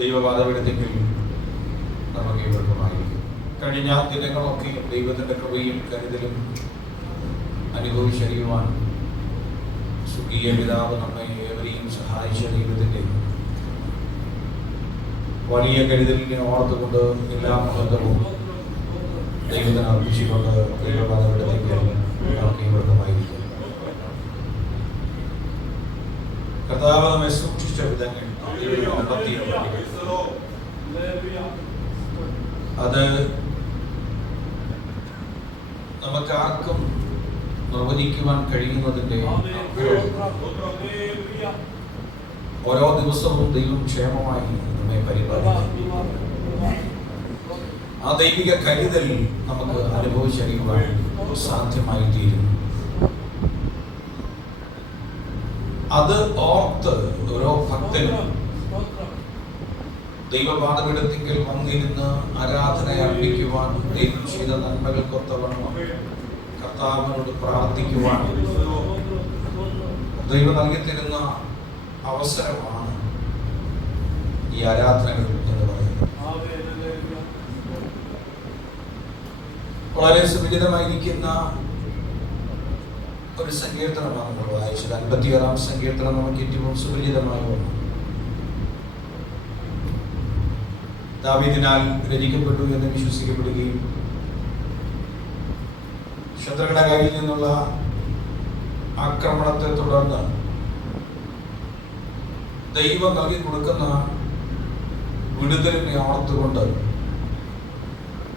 ദൈവപാദപീഠത്തിൽ നമുക്ക് ഇവർക്കുമായിരിക്കും. കഴിഞ്ഞ ദിനങ്ങളൊക്കെ ദൈവത്തിൻ്റെ കൃപയും കരുതലും അനുഭവിച്ചറിയുവാൻ സ്വർഗീയ പിതാവ് നമ്മെ ഏവരെയും സഹായിച്ച ദൈവത്തിൻ്റെ വലിയ കരുതലിനെ ഓർത്തുകൊണ്ട് എല്ലാ മഹത്വവും ദൈവത്തിന് അർപ്പിച്ചുകൊണ്ട് ദൈവപാദപീഠത്തിൽ നമുക്ക് ഇവർക്കുമായിരിക്കും. കർത്താവ് നമ്മെ സൂക്ഷിച്ച വിധങ്ങൾ അത് നമുക്കാർക്കും നിർവചിക്കുവാൻ കഴിയുന്നതിൻ്റെ ഓരോ ദിവസവും ദൈവം ക്ഷേമമായി നമ്മെ പരിപാലിക്കും. ആ ദൈവിക കരുതൽ നമുക്ക് അനുഭവിച്ചറിയുവാൻ സാധ്യമായി തീരും. അത് ഓർത്ത് ഓരോ ഭക്തനും ദൈവപാദപീഠത്തിങ്കിൽ വന്നിരുന്ന് ആരാധന അർപ്പിക്കുവാൻ, ദൈവം ചെയ്ത നന്മകൾക്കൊത്തവണ്ണം കർത്താവിനോട് പ്രാർത്ഥിക്കുവാൻ ദൈവം നൽകിത്തരുന്ന അവസരമാണ് ഈ ആരാധനകൾ എന്ന് പറയുന്നത്. വളരെ സുപരിചിതമായിരിക്കുന്ന ഒരു സങ്കീർത്തനമാണ് നമ്മൾ വായിച്ചത്. 56-ാം സങ്കീർത്തനം നമുക്ക് ഏറ്റവും സുപരിചിതമായ ഒന്ന്. ദാവീദിനാൽ രചിക്കപ്പെട്ടു എന്ന് വിശ്വസിക്കപ്പെടുകയും ശത്രുക്കളുടെ കയ്യിൽ നിന്നുള്ള ആക്രമണത്തെ തുടർന്ന് ദൈവം നൽകി കൊടുക്കുന്ന വിടുതലിനെ ഓർത്തുകൊണ്ട്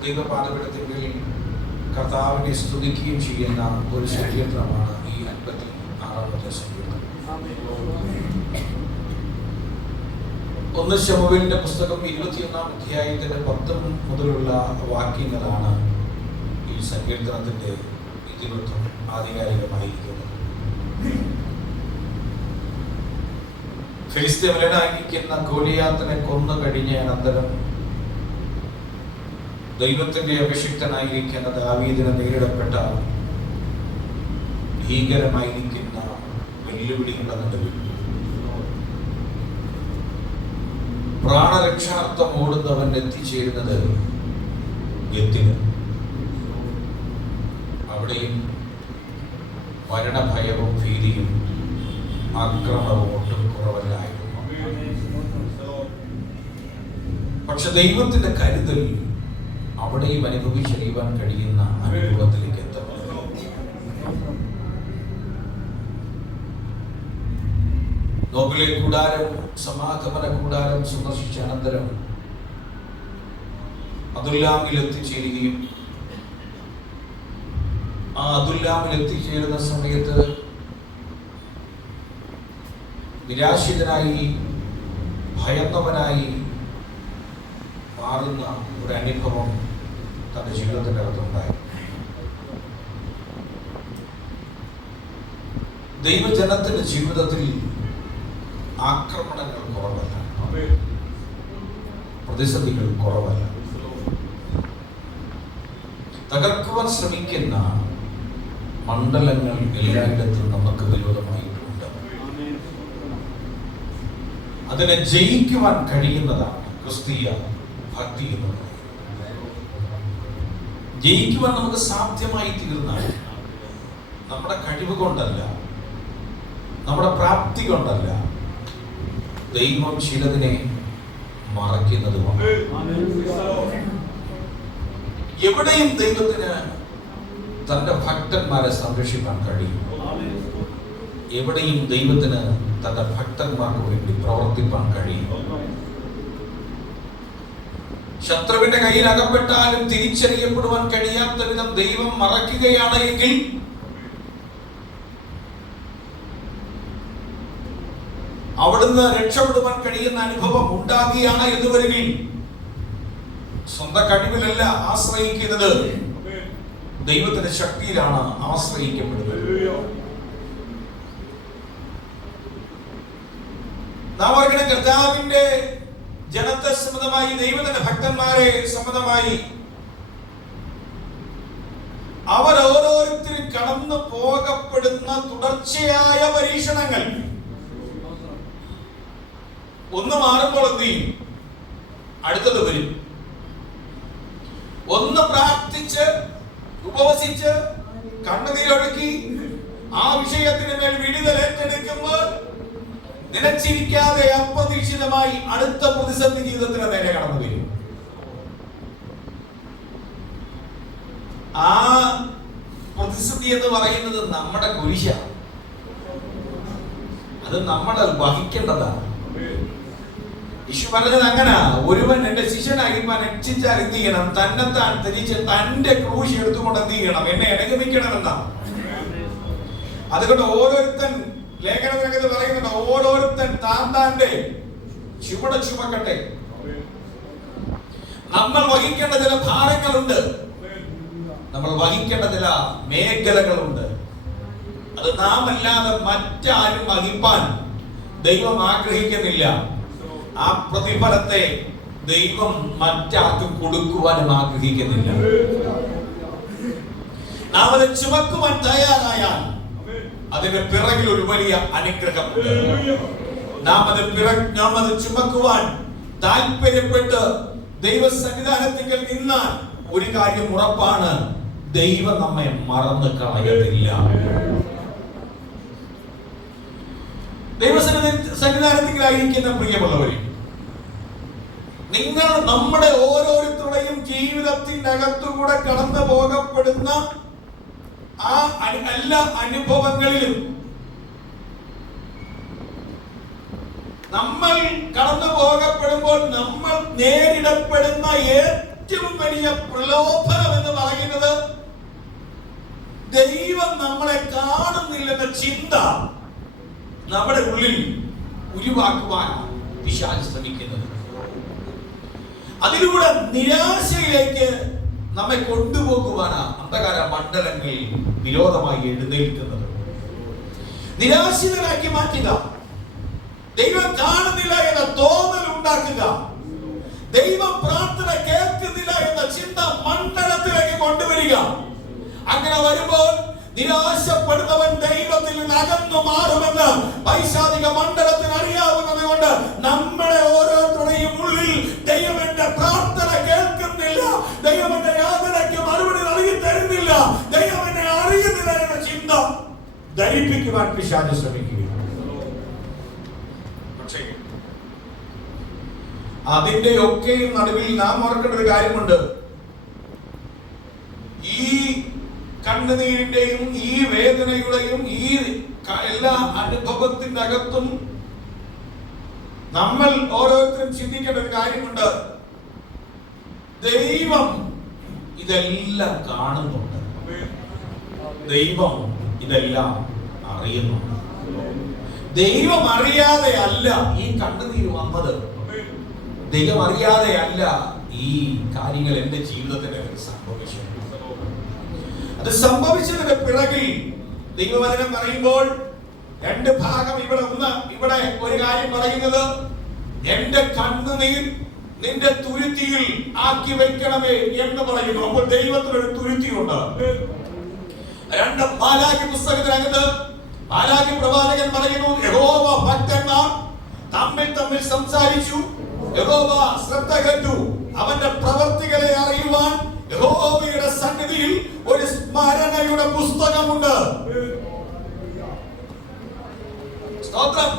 ദൈവപാദപീഠത്തിൽ കർത്താവിനെ സ്തുതിക്കുകയും ചെയ്യുന്ന ഒരു സങ്കീർത്തനമാണ് ഈ 56-ാമത്തെ സങ്കീർത്തനം. 1 ശമൂവേലിന്റെ പുസ്തകം 21-ാം അധ്യായത്തിന്റെ 10 മുതലുള്ള വാക്യങ്ങളാണ് ഈ സങ്കീർത്തനത്തിന്റെ ഇതിവൃത്തം ആധികാരികമായിരിക്കുന്നത്. ഫിലിസ്ത്യനായിരിക്കുന്ന ഗോലിയാത്തിനെ കൊന്നു കഴിഞ്ഞ അനന്തരം ദൈവത്തിന്റെ അഭിഷിക്തനായിരിക്കുന്ന ദാവീദിനെ നേരിടപ്പെട്ട ഭീകരമായിരിക്കുന്ന വെല്ലുവിളികളുടെ നടുവിൽ പ്രാണരക്ഷാർത്ഥം ഓടുന്നവൻ എത്തിച്ചേരുന്നത് ഗത്തിന്. അവിടെയും മരണഭയവും ഭീതിയും ആക്രമണവും ഒട്ടും കുറവല്ലായിരുന്നു. പക്ഷെ ദൈവത്തിന്റെ കരുതൽ അവിടെയും അനുഭവിച്ചറിയുവാൻ കഴിയുന്ന അനുഭവത്തിലേക്ക് എത്തണം. നോബിലെ കൂടാരം, സമാഗമന കൂടാരം സന്ദർശിച്ച അനന്തരം അതുല്ലാമിൽ എത്തിച്ചേരുകയും ആ അതുല്ലാമിൽ എത്തിച്ചേരുന്ന സമയത്ത് നിരാശിതനായി ഭയന്നവനായി മാറുന്ന ഒരു അനുഭവം തന്റെ ജീവിതത്തിന്റെ അകത്തുണ്ടായി. ദൈവജനത്തിന്റെ ജീവിതത്തിൽ ആക്രമണങ്ങൾ കുറവല്ല, പ്രതിസന്ധികൾ കുറവല്ല. തകർക്കുവാൻ ശ്രമിക്കുന്ന മണ്ഡലങ്ങൾ എല്ലായിടത്തും നമുക്ക് വിരോധമായിട്ടുണ്ട്. അതിനെ ജയിക്കുവാൻ കഴിയുന്നതാണ് ക്രിസ്തീയ ഭക്തി എന്ന് പറയുന്നത്. ജയിക്കുവാൻ നമുക്ക് സാധ്യമായി തീർന്നാൽ നമ്മുടെ കഴിവ് കൊണ്ടല്ല, നമ്മുടെ പ്രാപ്തി കൊണ്ടല്ല, ദൈവം ചിലതിനെ മറയ്ക്കുന്നതുമാണ്. എവിടെയും ദൈവത്തിന് തന്റെ ഭക്തന്മാരെ സംരക്ഷിക്കാൻ കഴിയും. എവിടെയും ദൈവത്തിന് തന്റെ ഭക്തന്മാർക്ക് വേണ്ടി പ്രവർത്തിപ്പാൻ കഴിയും. ശത്രുവിന്റെ കയ്യിൽ അകപ്പെട്ടാലും തിരിച്ചറിയപ്പെടുവാൻ കഴിയാത്ത വിധം ദൈവം മറയ്ക്കുകയാണ് എങ്കിൽ അവിടുന്ന് രക്ഷപ്പെടുവാൻ കഴിയുന്ന അനുഭവം ഉണ്ടാകുകയാണ് എന്ന് വരികിൽ സ്വന്തം കഴിവിലല്ല ആശ്രയിക്കുന്നത്, ദൈവത്തിന്റെ ശക്തിയിലാണ് ആശ്രയിക്കപ്പെടുന്നത്. നാം ഓർക്കണം, കർത്താവിന്റെ ജനത്തെ സംബന്ധമായി, ദൈവത്തിന്റെ ഭക്തന്മാരെ സംബന്ധമായി അവരോരോരുത്തരും കടന്നു പോകപ്പെടുന്ന തുടർച്ചയായ പരീക്ഷണങ്ങൾ ഒന്ന് മാറുമ്പോൾ എന്ത് ചെയ്യും? അടുത്തത് വരും. ഒന്ന് പ്രാർത്ഥിച്ച് ഉപവസിച്ച് കണ്ണുനീരൊഴുക്കി ആ വിഷയത്തിന് മേൽ വിടുതൽ ഏറ്റെടുക്കുമ്പോൾ നിലച്ചിരിക്കാതെ അപ്രതീക്ഷിതമായി അടുത്ത പ്രതിസന്ധി ജീവിതത്തിന് നേരെ കടന്നു വരും. ആ പ്രതിസന്ധി എന്ന് പറയുന്നത് നമ്മുടെ കുരിശാണ്. അത് നമ്മൾ വഹിക്കേണ്ടതാണ്. യേശു പറഞ്ഞത് അങ്ങനെ, ഒരുവൻ എന്റെ ശിഷ്യനായിരിക്കാൻ ഇച്ഛിച്ചാൽ എന്ത് ചെയ്യണം? തന്നെത്താൻ തിരിച്ച് തന്റെ ക്രൂശ് എടുത്തുകൊണ്ട് എന്ത് ചെയ്യണം? എന്നെ അനുഗമിക്കണമെന്നാ. അതുകൊണ്ട് ഓരോരുത്തൻ, ലേഖനത്തിൽ പറയുന്നുണ്ട്, ഓരോരുത്തൻ താന്റെ ചുമട ചുമക്കട്ടെ. നമ്മൾ വഹിക്കേണ്ട ചില ഭാരങ്ങളുണ്ട്, നമ്മൾ വഹിക്കേണ്ട ചില മേഖലകളുണ്ട്. അത് നാം അല്ലാതെ മറ്റാരും വഹിപ്പാൻ ദൈവം ആഗ്രഹിക്കുന്നില്ല. ആ പ്രതിഫലത്തെ ദൈവം മറ്റാർക്കും കൊടുക്കുവാനും ആഗ്രഹിക്കുന്നില്ല. നാം അത് ചുമക്കുവാൻ തയ്യാറായാൽ അതിന്റെ പിറകിൽ ഒരു വലിയ അനുഗ്രഹമുണ്ട്. നാം അത് ചുമക്കുവാൻ താല്പര്യപ്പെട്ട് ദൈവ സന്നിധാനത്തിൽ നിന്നാൽ ഒരു കാര്യം ഉറപ്പാണ്, ദൈവം നമ്മെ മറന്നു കളയത്തില്ല. ദൈവ സന്നിധാനത്തിലായിരിക്കുന്ന പ്രിയമുള്ളവരെ, നിങ്ങൾ നമ്മുടെ ഓരോരുത്തരുടെയും ജീവിതത്തിന്റെ അകത്തുകൂടെ കടന്നു പോകപ്പെടുന്ന ആ എല്ലാ അനുഭവങ്ങളിലും നമ്മൾ കടന്നു പോകപ്പെടുമ്പോൾ നമ്മൾ നേരിടപ്പെടുന്ന ഏറ്റവും വലിയ പ്രലോഭനം എന്ന് പറയുന്നത് ദൈവം നമ്മളെ കാണുന്നില്ലെന്ന ചിന്ത നമ്മുടെ ഉള്ളിൽ ഉരുവാക്കുവാനാണ് പിശാച് ശ്രമിക്കുന്നത്. അതിലൂടെ നിരാശയിലേക്ക് നമ്മെ കൊണ്ടുപോകുവാനാണ് അന്ധകാര മണ്ഡലങ്ങളിൽ വിരോധമായി എഴുന്നേൽക്കുന്നത്. നിരാശിതരാക്കി മാറ്റുക, ദൈവം കാണുന്നില്ല എന്ന തോന്നൽ ഉണ്ടാക്കുക, ദൈവം പ്രാർത്ഥന കേൾക്കുന്നില്ല എന്ന ചിന്ത മണ്ഡലത്തിലേക്ക് കൊണ്ടുവരിക. അങ്ങനെ വരുമ്പോൾ നിരാശപ്പെടുന്നവൻ ദൈവത്തിൽ നിന്ന് അകന്നു മാറുമെന്ന് പൈശാചിക മണ്ഡലത്തിന് അറിയാവുന്നത് കൊണ്ട് നമ്മുടെ ഓരോരുത്തരുടെയും ഉള്ളിൽ ദൈവം എന്റെ പ്രാർത്ഥന കേൾക്കുന്നില്ല, ദൈവം എന്റെ യാതനയ്ക്ക് മറുപടി നൽകി തരുന്നില്ല, ദൈവം എന്നെ അറിയുന്നില്ല എന്ന ചിന്ത ധരിപ്പിക്കുവാൻ പിശാച് ശ്രമിക്കുക. പക്ഷേ അതിന്റെ ഒക്കെയും നടുവിൽ നാം ഓർക്കേണ്ട ഒരു കാര്യമുണ്ട്. ഈ കണ്ണുനീരിന്റെയും ഈ വേദനയുടെയും ഈ എല്ലാ അനുഭവത്തിന്റെ അകത്തും നമ്മൾ ഓരോരുത്തരും ചിന്തിക്കേണ്ട ഒരു കാര്യമുണ്ട്. ദൈവം ഇതെല്ലാം കാണുന്നുണ്ട്, ദൈവം ഇതെല്ലാം അറിയുന്നുണ്ട്. ദൈവം അറിയാതെ അല്ല ഈ കണ്ണുനീര് വന്നത്, ദൈവം അറിയാതെ അല്ല ഈ കാര്യങ്ങൾ എന്റെ ജീവിതത്തിൽ സംഭവിച്ചത്. അത് സംഭവിച്ചതിന്റെ പിറകിൽ ദൈവവചനം പറയുമ്പോൾ രണ്ട് ഭാഗം. ഇവിടെ ഒരു കാര്യം പറയുന്നത്, എന്റെ കണ്ണുനീർ നിന്റെ തുരുത്തിയിൽ ആക്കി വെക്കണമേ എന്ന് പറയുന്നു. അപ്പോൾ ദൈവത്തിനൊരു തുരുത്തിയുണ്ട്. രണ്ട് മാലാഖി പുസ്തകത്തിനകത്ത് മാലാഖി പ്രവാചകൻ പറയുന്നു, യഹോവ ഭക്തന്മാർ തമ്മിൽ സംസാരിച്ചു, യഹോവ ശ്രദ്ധ കേട്ടു, അവന്റെ പ്രവർത്തികളെ അറിയുവാൻ യഹോവയുടെ സന്നിധിയിൽ ഒരു സ്മരണയുടെ പുസ്തകമുണ്ട്. സ്തോത്രം.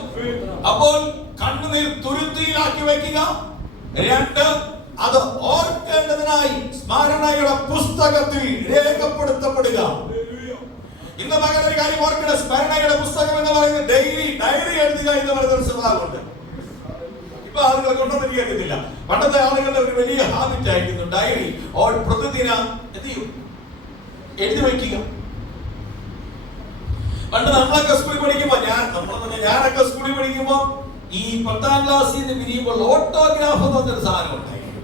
അപ്പോൾ കണ്ണുനീർ തുരുത്തിയിലാക്കി വയ്ക്കുക. രണ്ട്, അത് ഓർക്കേണ്ടതിനായി സ്മരണയുടെ പുസ്തകത്തിൽ രേഖപ്പെടുത്തപ്പെടുക. ഇന്ന് പകരം ഒരു കാര്യം ഓർക്കേണ്ട, സ്മരണയുടെ പുസ്തകം എന്ന് പറയുന്നത് ഡയറി എഴുതുക എന്ന് പറയുന്ന ഒരു സ്വഭാവമുണ്ട്. ഇപ്പൊ ആളുകളെ കൊണ്ടൊന്നും കേൾക്കുന്നില്ല. പണ്ടത്തെ ആളുകളുടെ ഒരു വലിയ ഹാബിറ്റ് ആയിരുന്നു ഡയറി പ്രതിദിന എഴുതി വയ്ക്കുക. പണ്ട് നമ്മളൊക്കെ സ്കൂളിൽ പഠിക്കുമ്പോ ഞാനൊക്കെ സ്കൂളിൽ പഠിക്കുമ്പോ ഈ 10ാം ക്ലാസ്സിൽ നിന്ന് പിരിയുമ്പോൾ ഓട്ടോഗ്രാഫ് എന്ന് പറഞ്ഞൊരു സാധനം ഉണ്ടായിരുന്നു.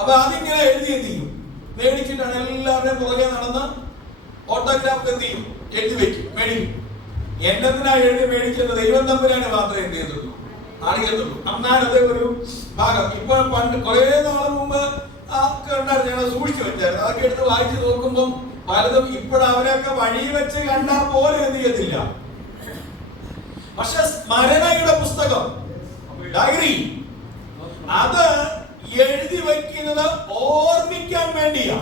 അപ്പൊ അതിങ്ങനെ എഴുതി എന്ത് ചെയ്യും, മേടിച്ചിട്ടാണ് എല്ലാവരുടെയും പുറകെ നടന്ന് ഓട്ടോഗ്രാഫ് എന്ത് ചെയ്യും, എഴുതി വെക്കും, മേടിക്കും. എന്തിനാ എഴുതി മേടിക്കുന്നത്? ദൈവം തമ്പുരാന് മാത്രമേ എന്ത് ചെയ്തുള്ളൂ, അറിയത്തുള്ളൂ. അന്നാലത് ഒരു ഭാഗം. ഇപ്പൊ പണ്ട് കുറെ നാൾ മുമ്പ് ഞാൻ സൂക്ഷിച്ചു വെച്ചായിരുന്നു. അതൊക്കെ എടുത്ത് വായിച്ചു നോക്കുമ്പോൾ പലതും ഇപ്പോഴവരൊക്കെ വഴി വെച്ച് കണ്ടാൽ പോലെ എന്ത് ചെയ്യത്തില്ല. പക്ഷെ സ്മരണയുടെ പുസ്തകം, ഡയറി, അത് എഴുതി വയ്ക്കുന്നത് ഓർമ്മിക്കാൻ വേണ്ടിയാ.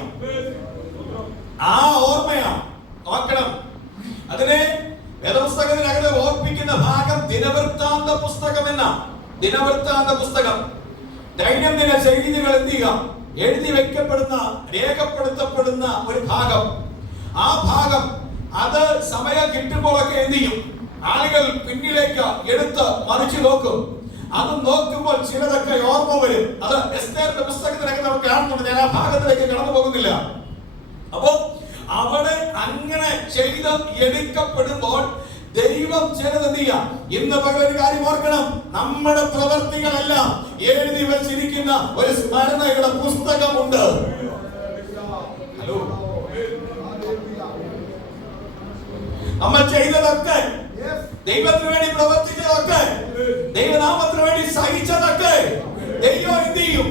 ആ ഓർമ്മയാ നോക്കണം. അതിനെ വേദപുസ്തകത്തിനകത്ത് ഓർപ്പിക്കുന്ന ഭാഗം ദിനവൃത്താന്ത പുസ്തകം എന്ന ദിനവൃത്താന്ത പുസ്തകം. ദൈനംദിന ചെയ്തികൾ എന്ത് ചെയ്യുക, എഴുതി വെക്കപ്പെടുന്ന രേഖപ്പെടുത്തപ്പെടുന്ന ഒരു ഭാഗം. ആ ഭാഗം അത് സമയം കിട്ടുമ്പോഴൊക്കെ എന്ത് ചെയ്യും, ആളുകൾ പിന്നിലേക്ക് എടുത്ത് മറിച്ചു നോക്കും. അത് നോക്കുമ്പോൾ ചിലതൊക്കെ ഓർമ്മ വരും. അത് എസ്തേറിന്റെ പുസ്തകത്തിലൊക്കെ നമുക്ക് കാണുന്നുണ്ട്. ഞാൻ ആ ഭാഗത്തിലേക്ക് കടന്നു പോകുന്നില്ല. അപ്പോ അവിടെ അങ്ങനെ ചെയ്ത് എടുക്കപ്പെടുമ്പോൾ ദൈവം ചിലത് എന്ത് ചെയ്യാം. ഇന്ന് പകൽ ഒരു കാര്യം ഓർക്കണം, നമ്മുടെ പ്രവർത്തികളെല്ലാം എഴുതി വെച്ചിരിക്കുന്ന ഒരു സ്മരണയുടെ പുസ്തകമുണ്ട്. ഹലോ, നമ്മൾ ചെയ്തതൊക്കെ, ദൈവത്തിന് വേണ്ടി പ്രവർത്തിച്ചതൊക്കെ, ദൈവനാമത്തിന് വേണ്ടി സഹിച്ചതൊക്കെ ദൈവം എന്ത് ചെയ്യും,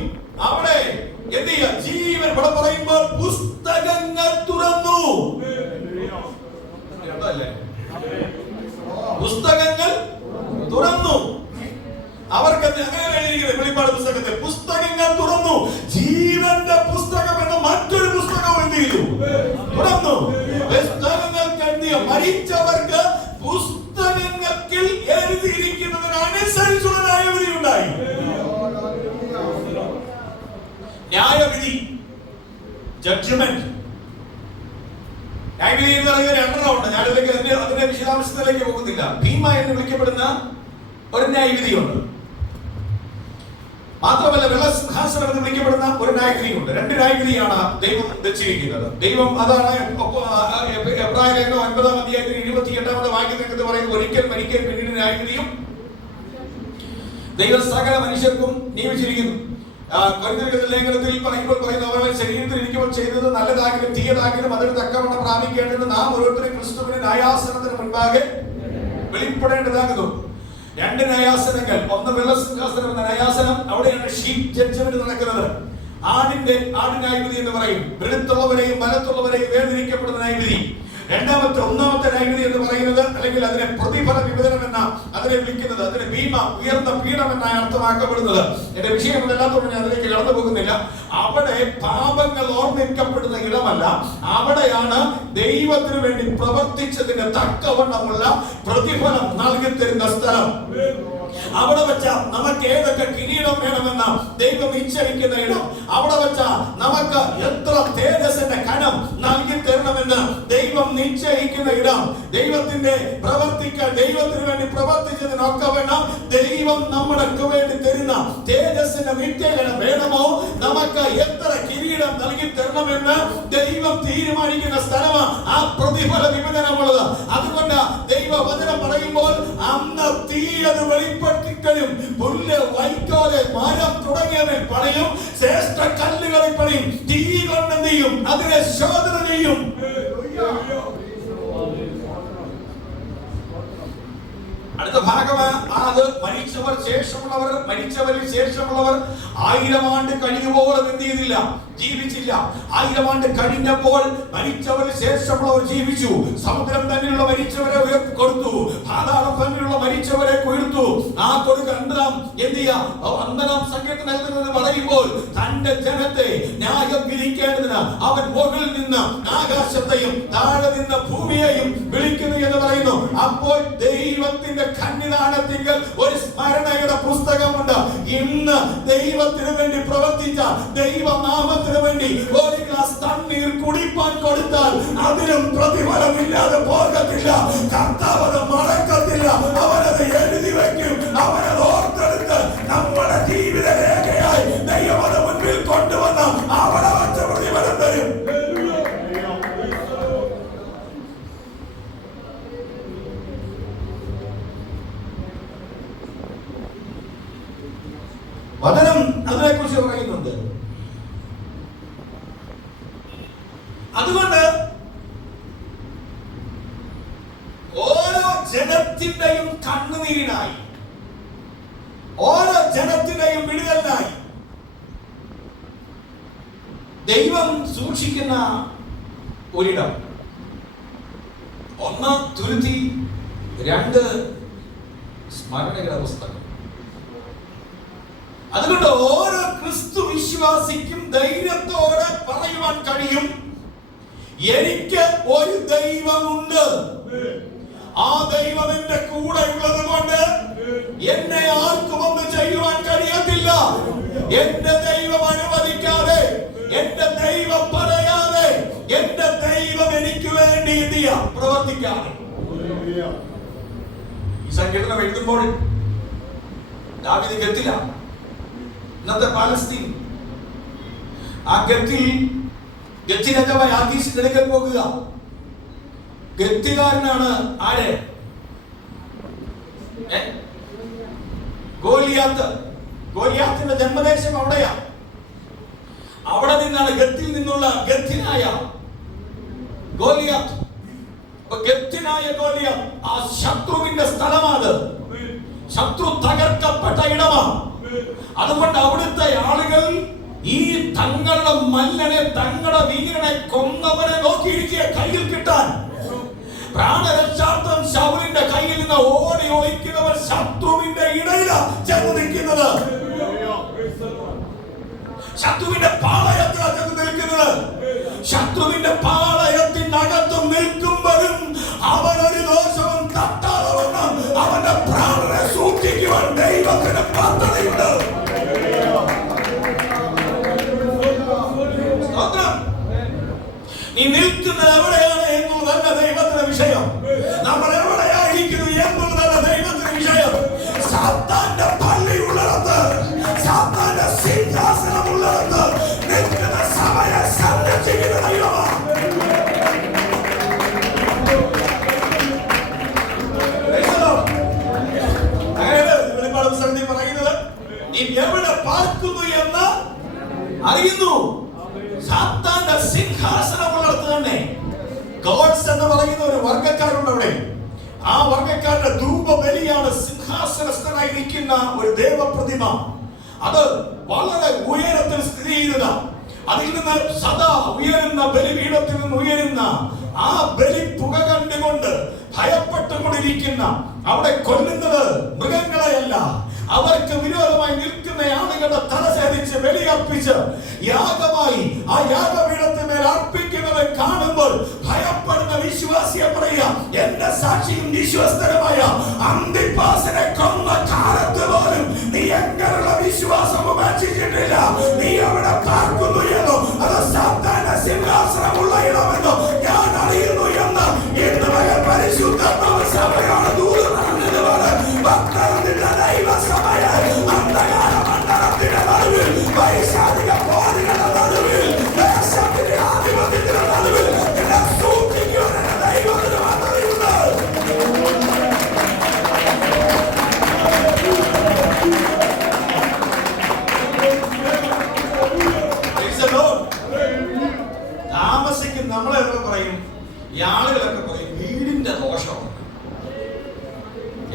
അവിടെ എന്ത് ചെയ്യാം, ജീവൻ ഇവിടെ പറയുമ്പോൾ പുസ്തകങ്ങൾ തുറന്നു. പുസ്തകങ്ങൾ തുറന്നു. അവർക്ക് അങ്ങനെ എഴുതിയിരിക്കുന്നത് വെളിപ്പാട് പുസ്തകത്തിൽ പുസ്തകങ്ങൾ തുറന്നു. ജീവന്റെ പുസ്തകം എന്ന മറ്റൊരു പുസ്തകം എന്ത് ചെയ്തു, തുറന്നു. പുസ്തകങ്ങൾക്ക് എന്ത് ചെയ്യും, മരിച്ചവർക്ക് പുസ്തകങ്ങളിൽ എഴുതിയിരിക്കുന്നതിനനുസരിച്ചുള്ള ന്യായവിധി ഉണ്ടായി. ന്യായവിധി, ജഡ്ജ്മെന്റ്. ന്യായവിധി എന്ന് പറയുന്ന രണ്ടെണ്ണം ഉണ്ട്. ഞാനിതിലേക്ക് അതിന്റെ വിശദാംശത്തിലേക്ക് പോകുന്നില്ല. ഭീമ എന്ന് വിളിക്കപ്പെടുന്ന ഒരു ന്യായവിധിയുണ്ട്. മാത്രമല്ല വെള്ളസിംഹാസനം എന്ന് വിളിക്കപ്പെടുന്ന ഒരു ന്യായവിധിയുണ്ട്. രണ്ട് ന്യായവിധിയാണ് ദൈവം വെച്ചിരിക്കുന്നത്. ദൈവം അതാണ് എബ്രായ ലേഖനം 9-ാം അധ്യായത്തിൽ 28-ാമത്തെ വാക്യത്തിൽ പറയുന്നത്, ഒരിക്കൽ മരിക്കൽ പിന്നീട് ന്യായവിധിയും ദൈവം സകല മനുഷ്യർക്കും നിയമിച്ചിരിക്കുന്നു. ലേഖനത്തിൽ പറയുന്നു, അവരുടെ ശരീരത്തിൽ ഇരിക്കുമ്പോൾ ചെയ്തത് നല്ലതാകിലും തീയതാകിലും അതിന് തക്കവണ്ണം പ്രാപിക്കേണ്ടത് നാം ഓരോരുത്തരും ക്രിസ്തുവിന്റെ ന്യായാസനത്തിന് മുൻപാകെ വെളിപ്പെടേണ്ടതാകുന്നു. രണ്ട് ന്യായാസനങ്ങൾ. ഒന്ന് വെള്ളസിംഹാസനം എന്ന ന്യായാസനം, അവിടെയാണ് ഷീപ്പ് ജഡ്ജ്മെന്റ് നടക്കുന്നത്. ആട് ന്യായവിധി എന്ന് പറയും. വെളുത്തുള്ളവരെയും വലത്തുള്ളവരെയും വേർതിരിക്കപ്പെടുന്ന ന്യായവിധി. ഒന്നാമത്തെ ന്യായവിധി എന്ന് പറയുന്നത്, അല്ലെങ്കിൽ അതിനെ പ്രതിഫല വിഭജനം എന്ന അതിനെ വിളിക്കുന്നത്, അതിന് ഭീമ, ഉയർന്ന പീഠം എന്നാണ് അർത്ഥമാക്കപ്പെടുന്നത്. എന്റെ വിഷയം അല്ലാത്തതുകൊണ്ട് ഞാൻ അതിലേക്ക് കടന്നു പോകുന്നില്ല. അവിടെ പാപങ്ങൾ ഓർമ്മിക്കപ്പെടുന്ന ഇടമല്ല, അവിടെയാണ് ദൈവത്തിന് വേണ്ടി പ്രവർത്തിച്ചതിന് തക്കവണ്ണമുള്ള പ്രതിഫലം നൽകി തരുന്ന സ്ഥലം. അവിടെ വെച്ച നമുക്ക് ഏതൊക്കെ കിരീടം വേണമെന്ന ദൈവം നിശ്ചയിക്കുന്ന ഇടം. അവിടെ വെച്ച നമുക്ക് എത്ര തേജസ്സിന്റെ കനം നൽകി തരണമെന്ന് ദൈവം നിശ്ചയിക്കുന്ന ഇടം. ദൈവത്തിന്റെ പ്രവർത്തിക്കാൻ, ദൈവത്തിന് വേണ്ടി പ്രവർത്തിച്ചതിനൊക്കെ വേണം ദൈവം നമ്മൾക്ക് വേണ്ടി തരുന്ന തേജസ്സിന്റെ നിത്യകനം വേണമോ, നമുക്ക് എത്ര കിരീടം നൽകി തരണമെന്ന് ദൈവം തീരുമാനിക്കുന്ന സ്ഥലമാണ് ആ പ്രതിഫല വിഭജനമുള്ളത്. അതുകൊണ്ട് ദൈവവചനം പറയുമ്പോൾ അന്ന് തീയത് വെളിപ്പെടുത്തിക്കലും പുല്ല്, വൈക്കോല്, മരം തുടങ്ങിയവൻ പണിയും, ശ്രേഷ്ഠ കല്ലുകളിൽ പണിയും, തീ കൊണ്ട് നീയും അതിനെ ശോധന ചെയ്യും. അടുത്ത ഭാഗമാണ് അത് മരിച്ചവരിൽ ശേഷമുള്ളവർ 1000 ആണ്ട് കഴിയുമ്പോഴും എന്ത് ചെയ്തില്ല, ജീവിച്ചില്ല. 1000 ആണ്ട് കഴിഞ്ഞപ്പോൾ മരിച്ചവരിൽ ശേഷമുള്ളവർ ജീവിച്ചു. സമുദ്രം തന്നെയുള്ള മരിച്ചവരെ ഉയർത്തിക്കൊടുത്തു, പാതാളം തന്നെയുള്ള മരിച്ചവരെ ഉയർത്തു. ആ കൊടുക്കന്തരം എന്ത് ചെയ്യാം, വന്ദനം സങ്കീർത്തനത്തിൽ പറയുമ്പോൾ തന്റെ ജനത്തെ ന്യായം വിധിക്കേണ്ടതിന് അവൻ മുകളിൽ നിന്ന് ആകാശത്തെയും താഴെ നിന്ന് ഭൂമിയെയും വിളിക്കുന്നു എന്ന് പറയുന്നു. അപ്പോൾ ദൈവത്തിന്റെ കന്നിദാനത്തിങ്കൽ ഒരു സ്മരണയുടെ പുസ്തകമുണ്ട്. ഇന്ന് ദൈവത്തിന് വേണ്ടി പ്രവർത്തിച്ച, ദൈവനാമത്തിന് വേണ്ടി ഒരു ഗ്ലാസ് തണ്ണീർ കുടിപ്പാൻ കൊടുത്താൽ അതിനും പ്രതിഫലമില്ലാതെ പോകത്തില്ല. കർത്താവ് അത് മറക്കത്തില്ല. അവനത് എഴുതി വയ്ക്കും. അവനത് ഓർത്തെടുത്ത് നമ്മുടെ ജീവിത രേഖയായി ദൈവം അത് മുൻപിൽ കൊണ്ടുവന്ന് അവിടെ വച്ച പ്രതിഫലം തരും. വചനം അതിനെക്കുറിച്ച് പറയുന്നുണ്ട്. അതുകൊണ്ട് ഓരോ ജനത്തിന്റെയും കണ്ണുനീരിനായി, ഓരോ ജനത്തിന്റെയും വിടുതലിനായി ദൈവം സൂക്ഷിക്കുന്ന ഒരിടം. 1 തുരുത്തി, 2 സ്മരണയുടെ പുസ്തകം. അതുകൊണ്ട് ഓരോ ക്രിസ്തു വിശ്വാസിക്കും ധൈര്യത്തോടെ പറയുവാൻ കഴിയും, എനിക്ക് ഒരു ദൈവമുണ്ട്. ആ ദൈവം എന്റെ കൂടെ ഉള്ളത് കൊണ്ട് എന്നെ ആർക്കും ഒന്നും ചെയ്യുവാൻ കഴിയത്തില്ല. എന്റെ ദൈവം അനുവദിക്കാതെ, എന്റെ ദൈവം പറയാതെ, എന്റെ ദൈവം എനിക്ക് വേണ്ടി പ്രവർത്തിക്കാതെ. ഈ സങ്കീർത്തനം എഴുതുമ്പോൾ ദാവീദ് ഗത്തില, ഇന്നത്തെ പാലസ്തീൻ, ആ ഗത്തിനകമായി ആകീഷിന്റെ അടുക്കൽ പോകുക. ഗത്തികാരനാണ് ആര്? ഗോലിയാത്ത്. ഗോലിയാത്തിന്റെ ജന്മദേശം അവിടെയാ. അവിടെ നിന്നാണ് ഗത്തിൽ നിന്നുള്ള ഗത്തിനായ ഗോലിയാത്ത്. ഗത്തിനായ ഗോലിയാത്ത് ആ ശത്രുവിന്റെ സ്ഥലമാണ്. ശത്രു തകർക്കപ്പെട്ട ഇടമാണ്. അതുകൊണ്ട് അവിടുത്തെ ആളുകൾ ഈ തങ്ങളുടെ മല്ലനെ, തങ്ങളുടെ വീരനെ കൊന്നവരെ നോക്കിയിരിക്കുക കയ്യിൽ കിട്ടാൻ. പ്രാണരക്ഷാർത്ഥം ശൗലിന്റെ കയ്യിൽ നിന്ന് ഓടി ഒളിക്കുന്നവർ ശത്രുവിന്റെ ഇടയിലാണ് ചെന്ന് നിൽക്കുന്നത്. ശത്രുവിന്റെ പാളയത്തിലാണ് ചെന്ന് നിൽക്കുന്നത്. ശത്രുവിന്റെ പാളയത്തിനകത്തും നിൽക്കുമ്പോഴും അവനൊരു ദോഷവും തട്ടാതെ വണ്ണം അവന്റെ പ്രാണനെ സൂക്ഷിക്കുവാൻ ദൈവത്തിന് പദ്ധതിയുണ്ട്. നീ നിൽക്കുന്നത് എവിടെയാണ് എന്നുള്ളതല്ല ദൈവത്തിന്റെ വിഷയം. നമ്മൾ എവിടെയായിരിക്കുന്നു എന്നുള്ളതല്ല ദൈവത്തിന്റെ വിഷയം. സാത്താന്റെ പള്ളിയുള്ളിടത്ത്, സാത്താന്റെ സിംഹാസനമുള്ളിടത്ത് നിൽക്കുന്ന സഭയെ സംരക്ഷിക്കുന്ന ദൈവമാണ്. വെളിപ്പാട് പുസ്തകത്തിൽ പറയുന്നത് നീ എവിടെ പാർക്കുന്നു എന്ന് അറിയുന്നു. സാത്താന്റെ സിംഹാസനമുള്ളിടത്ത് തന്നെ ഗോഡ്സ് എന്ന് പറയുന്ന ഒരു വർഗ്ഗക്കാരുണ്ട് അവിടെ. ആ വർഗ്ഗക്കാരുടെ ധൂപബലിയാണ് സിംഹാസനസ്ഥനായി നിൽക്കുന്ന ഒരു ദേവപ്രതിമ. അത് വളരെ ഉയരത്തിൽ സ്ഥിതി ചെയ്യുന്ന, അതിൽ നിന്ന് സദാ ഉയരുന്ന ബലിപീഠത്തിൽ നിന്ന് ഉയരുന്ന ആ ബലി പുക കണ്ടുകൊണ്ട് ഭയപ്പെട്ടുകൊണ്ടിരിക്കുന്ന, അവിടെ കൊല്ലുന്നത് മൃഗങ്ങളെയല്ല, അവർക്ക് വിരോധമായി നിൽക്കുന്ന ആളുകളുടെ തല ഛേദിച്ച് ബലിയർപ്പിച്ച് യാഗമായി ആ യാഗപീഠത്തിന്മേൽ അർപ്പിക്കുന്നത് കാണുമ്പോൾ ഭയപ്പെടുന്ന വിശ്വാസിയെ പറയുക, എന്റെ സാക്ഷിയും വിശ്വസ്തനുമായ അന്തിപ്പാസിനെ കൊന്ന കാലത്ത് പോലും നീ എങ്ങനെയുള്ള വിശ്വാസം ഉപേക്ഷിച്ചിട്ടില്ല. നീ അവിടെ പാർക്കുന്നു എന്നോ അത് സാത്താന്റെ സിംഹാസനമുള്ള ഇടമെന്നോ ഞാൻ അറിയുന്നു എന്ന് ഇന്നുവരെ പരിശുദ്ധാത്മാവ് സഭയോട് ദൂരം പറഞ്ഞതുപോലെ ഭക്തരുടെ ദൈവസഭയെ അന്ധകാര മണ്ഡലത്തിന്റെ നടുവിൽ, പൈശാചിക പോരുകളുടെ നടുവിൽ, ദേശത്തിന്റെ ആധിപത്യത്തിന്റെ നടുവിൽ എന്നെ സൂക്ഷിക്കുവാൻ എന്റെ ദൈവത്തിന് പദ്ധതിയുണ്ട്. താമസിക്കും നമ്മളെല്ലാം പറയും, ഈ ആളുകളൊക്കെ പറയും വീടിന്റെ ദോഷമാണ്.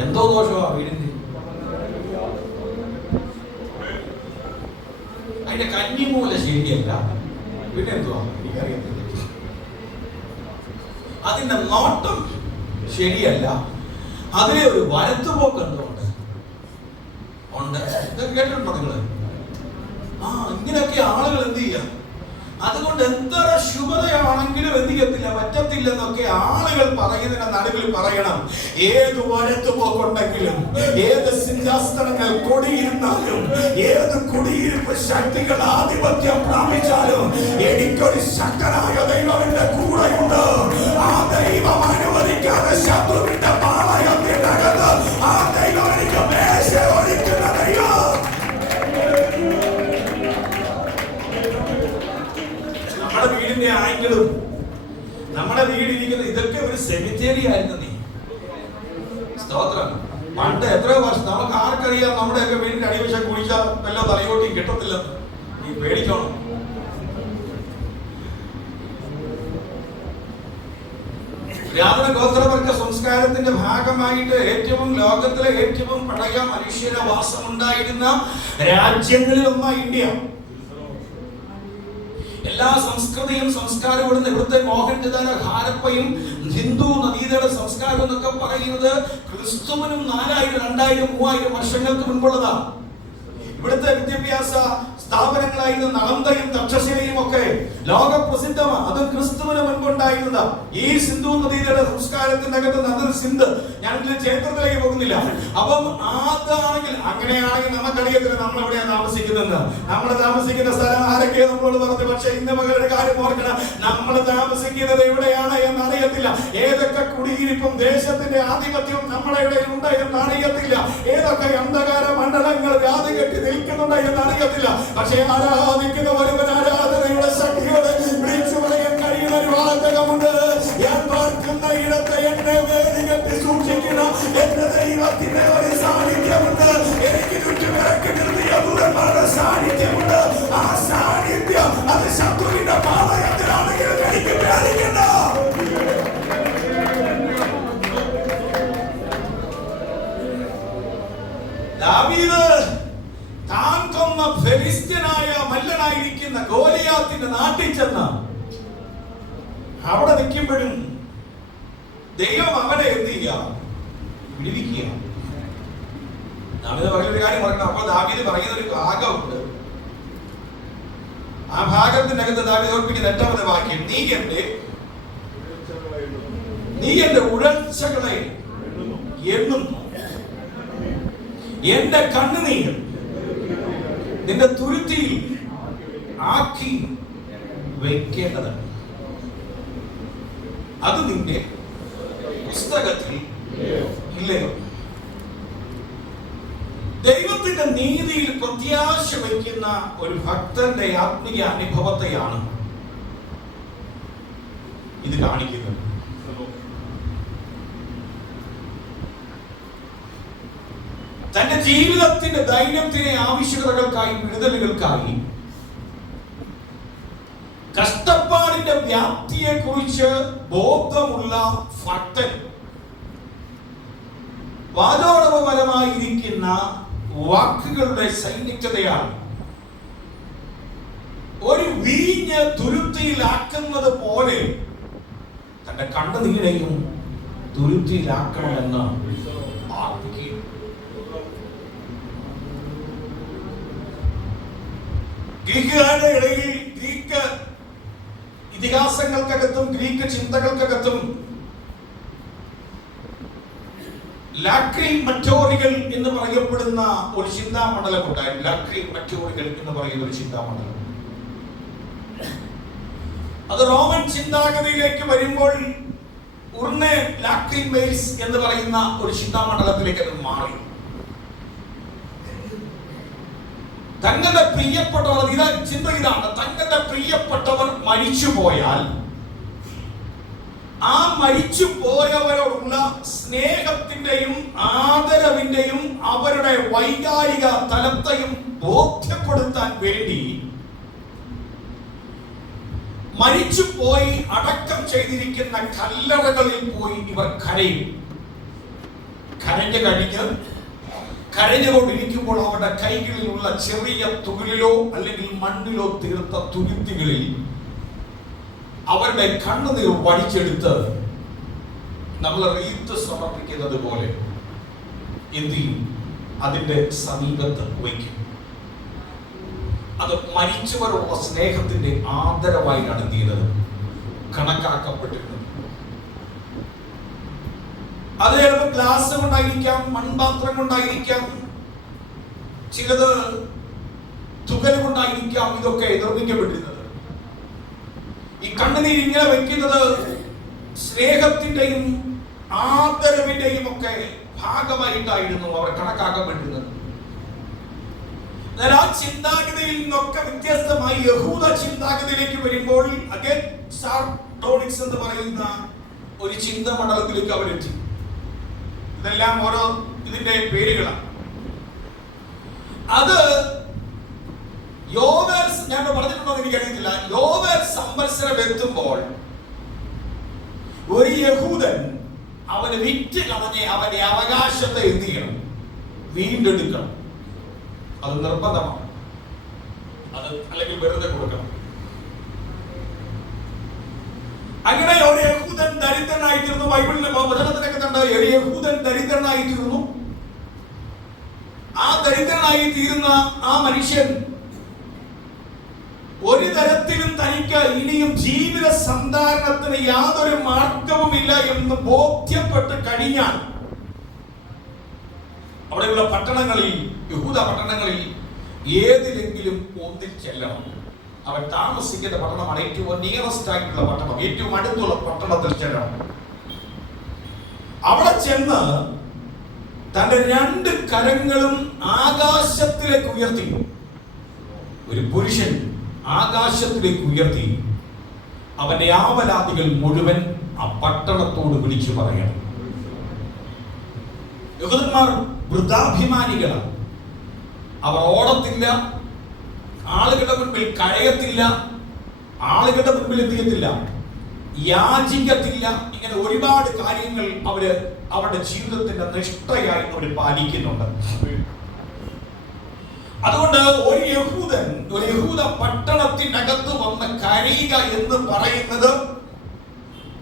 എന്തോ ദോഷമാ വീടിന്റെ? അതിന്റെ കന്നിമൂല ശരിയല്ല, പിന്നെ എന്തുവാ എനിക്കറിയത്തില്ല. അതിന്റെ നോട്ടം ശരിയല്ല, അതിലെ ഒരു വലത്തുപോക്ക് എന്തുകൊണ്ട് ഉണ്ട്. ഇതൊക്കെ കേട്ടിട്ടുണ്ടോ നിങ്ങള്? ഇങ്ങനെയൊക്കെ ആളുകൾ എന്ത് ചെയ്യാം? അതുകൊണ്ട് എത്ര ശുഭതയാണെങ്കിലും എന്ത് ചെയ്യത്തില്ല, പറ്റത്തില്ലെന്നൊക്കെ ആളുകൾ പറയുന്നതിന്റെ നടുവിൽ പറയണം. ഏത് വലത്തുപോക്കുണ്ടെങ്കിലും, ഏത് സിംഹാസനങ്ങൾ കൊടിയിരുന്നാലും, ഏത് കുടിയിരിപ്പ് ശക്തികൾ ആധിപത്യം പ്രാപിച്ചാലും എനിക്കൊരു ശക്തനായ ദൈവം എന്റെ കൂടെയുണ്ട്. ആ ദൈവം അനുവദിക്കാതെ ശത്രുവിന്റെ പാളയത്തിനകത്ത് ആ ദൈവം എനിക്ക് മേശ ഒരുക്കുന്ന ദൈവം. നമ്മുടെ വീടിന്റെ ആയെങ്കിലും, നമ്മുടെ വീടിരിക്കുന്ന ഇതൊക്കെ ഒരു സെമിത്തേരി ആയിരുന്നു. നീ സ്തോത്രം. പണ്ട് എത്രയോ വർഷം നമുക്ക് ആർക്കറിയാം നമ്മുടെയൊക്കെ വീടിന്റെ അടിവശം കുടിച്ചാൽ വല്ല തലയോട്ടി കിട്ടത്തില്ലെന്ന്. നീ പേടിക്കണം. പുരാതന ഗോത്രവർഗ സംസ്കാരത്തിന്റെ ഭാഗമായിട്ട് ലോകത്തിലെ ഏറ്റവും പഴയ മനുഷ്യര വാസമുണ്ടായിരുന്ന രാജ്യങ്ങളിൽ ഒന്നാണ് ഇന്ത്യ. എല്ലാ സംസ്കൃതിയും സംസ്കാരവും ഇവിടുത്തെ മോഹൻജദാര, ഹാരപ്പയും ഹിന്ദു നദീതയുടെ സംസ്കാരം എന്നൊക്കെ പറയുന്നത് ക്രിസ്തുവിനും 4000, 2000, 3000 വർഷങ്ങൾക്ക് മുൻപുള്ളതാണ്. ഇവിടുത്തെ വിദ്യാഭ്യാസ സ്ഥാപനങ്ങളായിരുന്നു നളന്തയും തക്ഷശിലയും ഒക്കെ ലോകപ്രസിദ്ധമാണ്. അത് ക്രിസ്തുവിന് മുൻപുണ്ടായിരുന്ന ഈ സിന്ധു നദീതട സംസ്കാരത്തിനകത്ത് നദി സിന്ധ്. ഞാൻ ചരിത്രത്തിലേക്ക് പോകുന്നില്ല. അപ്പം അതാണെങ്കിൽ അങ്ങനെയാണെങ്കിൽ നമുക്കറിയത്തില്ല നമ്മൾ എവിടെയാണ് താമസിക്കുന്നത്. നമ്മൾ താമസിക്കുന്ന സ്ഥലം ആരൊക്കെയോ നമ്മളോട് പറഞ്ഞു. പക്ഷെ ഇന്ന് മകളുടെ കാര്യം ഓർക്കണം, നമ്മൾ താമസിക്കുന്നത് എവിടെയാണ് എന്ന് അറിയത്തില്ല. ഏതൊക്കെ കുടിയിരിപ്പും ദേശത്തിന്റെ ആധിപത്യവും നമ്മുടെ ഇടയിൽ ഉണ്ട് എന്ന് അറിയത്തില്ല. ഏതൊക്കെ അന്ധകാര മണ്ഡലങ്ങൾ വ്യാധി കെട്ടി നിൽക്കുന്നുണ്ട് എന്ന് അറിയത്തില്ല. പക്ഷേ ആരാധിക്കുന്ന ഒരുവൻ ആരാധനയുടെ ശക്തിയോടെ വിളിച്ചു പറയാൻ കഴിയുന്ന ഒരു വാചകമുണ്ട്. ഞാൻ പാർക്കുന്ന ഇടത്തെ എന്നെ വേദി കെട്ടി സൂക്ഷിക്കുന്ന എന്റെ ദൈവത്തിന്റെ ഒരു സാന്നിധ്യമുണ്ട്. എനിക്ക് ചുറ്റും ഇറക്കി നിർത്തിയ ദൂരന്മാരുടെ സാന്നിധ്യമുണ്ട്. ആ സാന്നിധ്യം അത് ശത്രുവിന്റെ പാളയത്തിലാണെങ്കിലും എനിക്ക് പേടിക്കണ്ട. ദാവീദ് താൻ കൊന്ന ഫെലിസ്ത്യനായ മല്ലനായിരിക്കുന്ന ഗോലിയാത്തിന്റെ നാട്ടിൽ ചെന്ന് അവിടെ നിൽക്കുമ്പോഴും ദൈവം അവനെ എന്ത് ചെയ്യുക? വിടുവിക്കുക. ദാവീദ് പറയുന്നൊരു കാര്യം പറയണം. അപ്പോൾ ദാവീദ് പറയുന്ന ഒരു ഭാഗമുണ്ട്. ആ ഭാഗത്തിനകത്ത് ദാവീദ് ഓർപ്പിക്കുന്ന 8ാമത്തെ വാക്യം, നീ എന്റെ ഉഴൽച്ചകളെ എണ്ണുന്നു, എന്റെ കണ്ണുനീർ നിന്റെ തുരുത്തിയിൽ ആക്കി വെക്കേണ്ടത്, അത് നിന്റെ പുസ്തകത്തിൽ ഇല്ലയോ? ദൈവത്തിന്റെ നീതിയിൽ പ്രത്യാശ വയ്ക്കുന്ന ഒരു ഭക്തന്റെ ആത്മീയ അനുഭവത്തെയാണ് ഇത് കാണിക്കുന്നത്. തന്റെ ജീവിതത്തിന്റെ ദൈനംദിന ആവശ്യകതകൾക്കായി, വിടുതലുകൾക്കായി, കഷ്ടപ്പാടിന്റെ വ്യാപ്തിയെ കുറിച്ച് ബോധമുള്ള ഭക്തൻ വാചോടപരമായിരിക്കുന്ന വാക്കുകളുടെ സൈനികതയാണ് ഒരു വീഞ്ഞ് തുരുത്തിയിലാക്കുന്നത് പോലെ തന്റെ കണ്ണുനീരെയും തുരുത്തിയിലാക്കണമെന്ന് ആഗ്രഹിക്കുന്നു. ഗ്രീക്കുകാരുടെ ഇടയിൽ, ഗ്രീക്ക് ഇതിഹാസങ്ങൾക്കകത്തും ഗ്രീക്ക് ചിന്തകൾക്കകത്തും ലാക്രിമറ്റോറികൾ എന്ന് പറയപ്പെടുന്ന ഒരു ചിന്താമണ്ഡലം ഉണ്ടായിരുന്നു. ലാക്രിമറ്റോറികൾ എന്ന് പറയുന്ന ഒരു ചിന്താമണ്ഡലം, അത് റോമൻ ചിന്താഗതിയിലേക്ക് വരുമ്പോൾ ഉർനെ ലാക്രിമേസ് എന്ന് പറയുന്ന ഒരു ചിന്താമണ്ഡലത്തിലേക്ക് അത് മാറി. തങ്ങളുടെ പ്രിയപ്പെട്ടവർ, ചിന്ത ഇതാണ്, തങ്ങളുടെ പ്രിയപ്പെട്ടവർ മരിച്ചു പോയാൽ ആ മരിച്ചു പോയവരോടുള്ള സ്നേഹത്തിന്റെയും ആദരവിന്റെയും അവരുടെ വൈകാരിക തലത്തെയും ബോധ്യപ്പെടുത്താൻ വേണ്ടി മരിച്ചു പോയി അടക്കം ചെയ്തിരിക്കുന്ന കല്ലറകളിൽ പോയി ഇവർ കരയും. കരഞ്ഞുകൊണ്ടിരിക്കുമ്പോൾ അവരുടെ കൈകളിലുള്ള ചെറിയ തുകലിലോ അല്ലെങ്കിൽ മണ്ണിലോ തീർത്ത തുരുത്തികളിൽ അവരുടെ കണ്ണുനീർ വടിച്ചെടുത്ത് നമ്മൾ റീത്ത് സമർപ്പിക്കുന്നത് പോലെ എന്ത് ചെയ്യും? അതിന്റെ സമീപത്ത് വയ്ക്കും. അത് മരിച്ചവരുള്ള സ്നേഹത്തിന്റെ ആദരവായിട്ടാണ് എന്ത് ചെയ്യുന്നത്? കണക്കാക്കപ്പെട്ടിരുന്നത്. അത് ചിലപ്പോൾ ഗ്ലാസ് കൊണ്ടായിരിക്കാം, മൺപാത്രം കൊണ്ടായിരിക്കാം, ചിലത് തുകൽ കൊണ്ടായിരിക്കാം ഇതൊക്കെ നിർമ്മിക്കപ്പെട്ടിരുന്നത്. ഈ കണ്ണുനീർ ഇങ്ങനെ വെക്കുന്നത് സ്നേഹത്തിന്റെയും ആദരവിന്റെയും ഒക്കെ ഭാഗമായിട്ടായിരുന്നു അവർ കണക്കാക്കപ്പെട്ടിരുന്നത്. എന്നാൽ ആ ചിന്താഗതിയിൽ നിന്നൊക്കെ വ്യത്യസ്തമായി യഹൂദ ചിന്താഗതിയിലേക്ക് വരുമ്പോൾ അഗൈൻ സാർഡോണിക്സ് എന്ന് പറയുന്ന ഒരു ചിന്താമണ്ഡലത്തിലേക്ക് അവരെത്തി. ഇതെല്ലാം ഓരോ ഇതിന്റെ പേരുകളാണ്. അത് യോവേൽ, ഞാൻ പറഞ്ഞിട്ടുണ്ടോ എനിക്കറിയത്തില്ല, യോവേൽ സംവത്സരം എത്തുമ്പോൾ ഒരു യഹൂദൻ അവന് വിറ്റ് കളഞ്ഞ് അവന്റെ അവകാശത്തെ എന്ത് ചെയ്യണം? വീണ്ടെടുക്കണം. അത് നിർബന്ധമാണ്. അത് അല്ലെങ്കിൽ വെറുതെ കൊടുക്കണം. അങ്ങനെ ഒരു യഹൂദൻ ദരിദ്രനായിത്തീർന്നു. ബൈബിളിലെ വചനത്തിനൊക്കെ കണ്ട ഒരു യഹൂദൻ ദരിദ്രനായിത്തീരുന്നു. ആ ദരിദ്രനായി തീരുന്ന ആ മനുഷ്യൻ ഒരു തരത്തിലും തനിക്ക് ഇനിയും ജീവിത സന്ധാരണത്തിന് യാതൊരു മാർഗവുമില്ല എന്ന് ബോധ്യപ്പെട്ട് കഴിഞ്ഞാൽ അവിടെയുള്ള പട്ടണങ്ങളിൽ, യഹൂദ പട്ടണങ്ങളിൽ ഏതിലെങ്കിലും ഒന്നിൽ ചെല്ലണം. അവൻ താമസിക്കുന്ന പട്ടണമാണ് ഏറ്റവും നിയറസ്റ്റ് ആയിട്ടുള്ള പട്ടണം, ഏറ്റവും അടുത്തുള്ള പട്ടണത്തിൽ ചെല്ലണം. അവിടെ ചെന്ന് തന്റെ 2 കരങ്ങളും ആകാശത്തിലേക്ക് ഉയർത്തി, ഒരു പുരുഷൻ ആകാശത്തിലേക്ക് ഉയർത്തി അവന്റെ ആവലാതികൾ മുഴുവൻ ആ പട്ടണത്തോട് വിളിച്ചു പറയണം. യഹൂദന്മാർ വൃദ്ധാഭിമാനികളാണ്. അവർ ഓടത്തില്ല, ആളുകളുടെ മുൻപിൽ കരയത്തില്ല, ആളുകളുടെ മുൻപിൽ എന്ത് ചെയ്യത്തില്ല, യാചിക്കത്തില്ല. ഇങ്ങനെ ഒരുപാട് കാര്യങ്ങൾ അവരുടെ ജീവിതത്തിന്റെ നിഷ്ഠയായി അവർ പാലിക്കുന്നുണ്ട്. അതുകൊണ്ട് ഒരു യഹൂദ പട്ടണത്തിനകത്ത് വന്ന് കരയുക എന്ന് പറയുന്നത്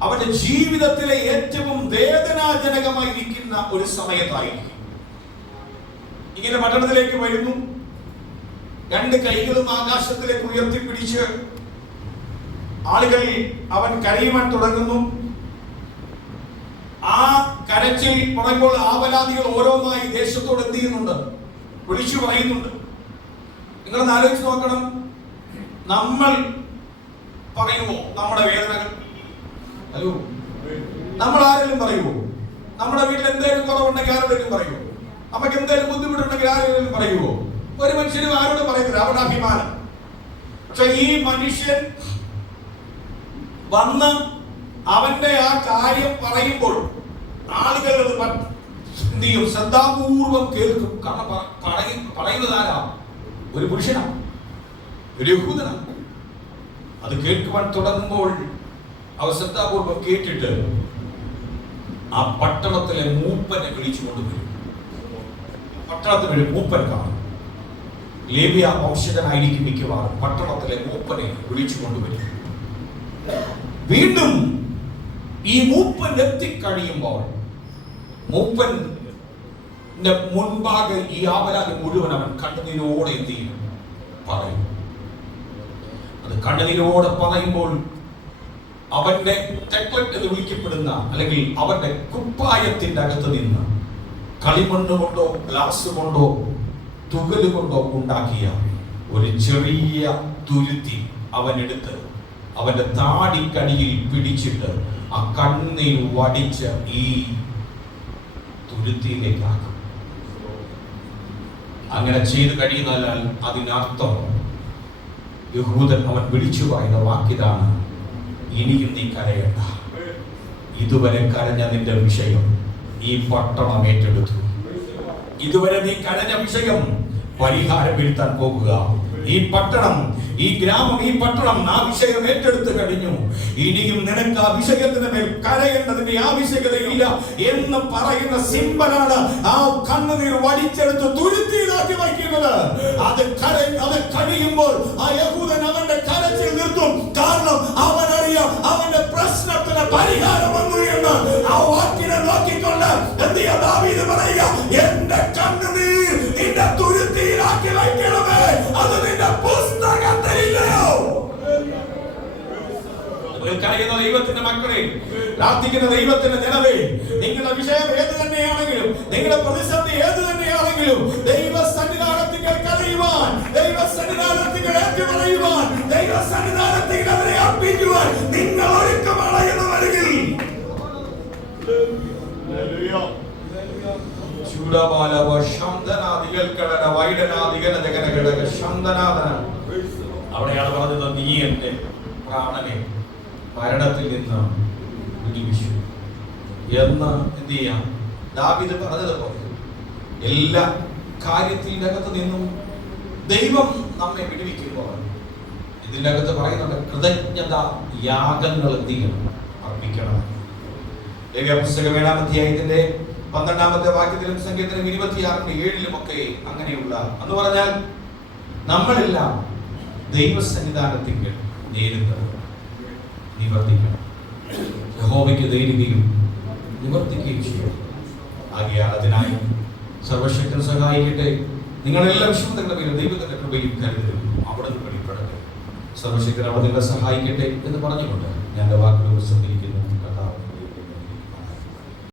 അവന്റെ ജീവിതത്തിലെ ഏറ്റവും വേദനാജനകമായിരിക്കുന്ന ഒരു സമയത്തായിരിക്കും. ഇങ്ങനെ പട്ടണത്തിലേക്ക് വരുന്നു, 2 കൈകളും ആകാശത്തിലേക്ക് ഉയർത്തിപ്പിടിച്ച് ആളുകൾ അവൻ കരയുവാൻ തുടങ്ങുന്നു. ആ കരച്ചിൽ പറയുമ്പോൾ ആവലാതികൾ ഓരോന്നായി ദേശത്തോട് എന്ത് ചെയ്യുന്നുണ്ട്, വിളിച്ചു പറയുന്നുണ്ട്. നിങ്ങളൊന്ന് ആലോചിച്ച് നോക്കണം. നമ്മൾ പറയുമോ നമ്മുടെ വേദനകൾ? ഹലോ, നമ്മൾ ആരെങ്കിലും പറയുമോ? നമ്മുടെ വീട്ടിൽ എന്തെങ്കിലും കുറവുണ്ടെങ്കിൽ ആരോടെങ്കിലും പറയുമോ? നമുക്ക് എന്തെങ്കിലും ബുദ്ധിമുട്ടുണ്ടെങ്കിൽ ആരെങ്കിലും പറയുമോ? ഒരു മനുഷ്യനും ആരോടും പറയുന്നില്ല, അവരുടെ അഭിമാനം. പക്ഷെ ഈ മനുഷ്യൻ വന്ന് അവന്റെ ആ കാര്യം പറയുമ്പോൾ ആളുകൾ എന്ത് ചെയ്യും? ശ്രദ്ധാപൂർവം കേൾക്കും. കാരണം പറയുന്നത് ആരാ? ഒരു പുരുഷനാണ്, ഒരു യഹൂദനാണ്. അത് കേൾക്കുവാൻ തുടങ്ങുമ്പോൾ അവർ ശ്രദ്ധാപൂർവം കേട്ടിട്ട് ആ പട്ടണത്തിലെ മൂപ്പനെ വിളിച്ചുകൊണ്ടുവരും. പട്ടണത്തിലൊരു മൂപ്പൻ കാണും. ലേവ്യ വംശജനായിരിക്കും മിക്കവാറും. പട്ടണത്തിലെ മൂപ്പനെ വിളിച്ചുകൊണ്ടുവരും. വീണ്ടും ഈ മൂപ്പൻ എത്തിക്കഴിയുമ്പോൾ മൂപ്പന്റെ മുൻപാകെ ഈ ആവലാതി മുഴുവൻ അവൻ കണ്ണുനീരോടെ എന്ത് ചെയ്യും? പറയും. അത് കണ്ണുനീരോടെ പറയുമ്പോൾ അവന്റെ തെക്ലറ്റ് എന്ന് വിളിക്കപ്പെടുന്ന, അല്ലെങ്കിൽ അവന്റെ കുപ്പായത്തിന്റെ അകത്ത് നിന്ന് കളിമണ്ണ് കൊണ്ടോ ഗ്ലാസ് കൊണ്ടോ തുകല് കൊണ്ടോ ഉണ്ടാക്കിയ ഒരു ചെറിയ തുരുത്തി അവനെടുത്ത് അവന്റെ താടിക്കടിയിൽ പിടിച്ചിട്ട് ആ കണ്ണീർ വടിച്ച് ഈ തുരുത്തിയിലേക്ക് ആക്കും. അങ്ങനെ ചെയ്ത് കഴിയുന്നാൽ അതിനർത്ഥം യഹൂദൻ അവൻ വിളിച്ചു പറയുന്ന വാക്കിതാണ്: ഇനിയും നീ കരയണ്ട. ഇതുവരെ കരഞ്ഞ നിന്റെ വിഷയം ഈ പട്ടണം ഏറ്റെടുത്തു. ഇതുവരെ നീ കരഞ്ഞ വിഷയം പരിഹാരം വീഴ്ത്താൻ പോകുക. ഈ പട്ടണം, ഈ ഗ്രാമം, ഈ പട്ടണം ആ വിഷയം ഏറ്റെടുത്ത് കഴിഞ്ഞു. ഇനിയും നിനക്ക് ആ വിഷയത്തിന് മേൽ കരയേണ്ടതിന്റെ ആവശ്യകതയില്ല എന്ന് പറയുന്ന സിംബലാണ് ആ കണ്ണുനീർ വടിച്ചെടുത്ത് തുരുത്തിയിലാക്കി വയ്ക്കുന്നത്. അത് കഴിയുമ്പോൾ ആ യഹൂദൻ അവന്റെ കരച്ചിൽ നിർത്തും. കാരണം അവനറിയാം അവന്റെ പ്രശ്നത്തിന് പരിഹാരം വന്നു എന്ന്. ആ വാക്കിനെ നോക്കിക്കൊണ്ട് ദാവീദ് പറയുക: എന്റെ കണ്ണുനീർ നിന്റെ തുരുത്തിയിലാക്കി വയ്ക്കണമേ, അത് നിന്റെ പുസ്തകത്തിലില്ലയോ? കരയുന്ന ദൈവത്തിന്റെ മക്കളെ, പ്രാർത്ഥിക്കുന്ന ദൈവത്തിന്റെ ജനതേ, നിങ്ങളുടെ വിഷയം ഏത് തന്നെയാണെങ്കിലും, നിങ്ങളുടെ പ്രതിസന്ധി ഏത് തന്നെയാണെങ്കിലും, ദൈവ സന്നിധാനത്തിൽ കരയുവാൻ, ദൈവ സന്നിധാനത്തിൽ ഏറ്റുപറയുവാൻ, ദൈവ സന്നിധാനത്തിൽ അവരെ അർപ്പിക്കുവാൻ നിങ്ങൾ ഒരുക്കമാണ് എന്ന് വരികിൽ അവിടെയാണ് പറഞ്ഞത്: നീ എന്റെ പ്രാണനെ മരണത്തിൽ നിന്ന് വിടുവിച്ചു എന്ന്. എന്ത് ചെയ്യാം? ദാവീദ് പറഞ്ഞതുപോലെ എല്ലാ കാര്യത്തിന്റെ അകത്ത് നിന്നും ദൈവം നമ്മെ വിടുവിക്കുമ്പോൾ ഇതിന്റെ അകത്ത് പറയുന്നുണ്ട് കൃതജ്ഞത യാഗങ്ങൾ എന്ത് ചെയ്യണം? അർപ്പിക്കണം. പുസ്തകം 7-ാം അധ്യായത്തിന്റെ 12-ാമത്തെ വാക്യത്തിലും സംഖ്യത്തിലും 26-7 ഒക്കെ അങ്ങനെയുള്ള എന്ന് പറഞ്ഞാൽ നമ്മളെല്ലാം ദൈവസന്നിധാനത്തിൽ നേരിടുന്നത് നിവർത്തിക്കണം. യഹോവയ്ക്ക് ധൈര്യവും നിവർത്തിക്കുകയും ചെയ്യും. ആകയാൽ അതിനായി സർവശക്തൻ സഹായിക്കട്ടെ. നിങ്ങളെല്ലാം വിശ്വത്തിന്റെ പേരിൽ ദൈവത്തിന്റെ കൃപയും കരുതലും അവിടെ നിന്ന് വെളിപ്പെടട്ടെ. സർവശക്തൻ അവിടെ നിങ്ങളെ സഹായിക്കട്ടെ എന്ന് പറഞ്ഞുകൊണ്ട് ഞാൻ എൻ്റെ വാക്കുകൾ ഉപസംഹരിക്കുന്നു.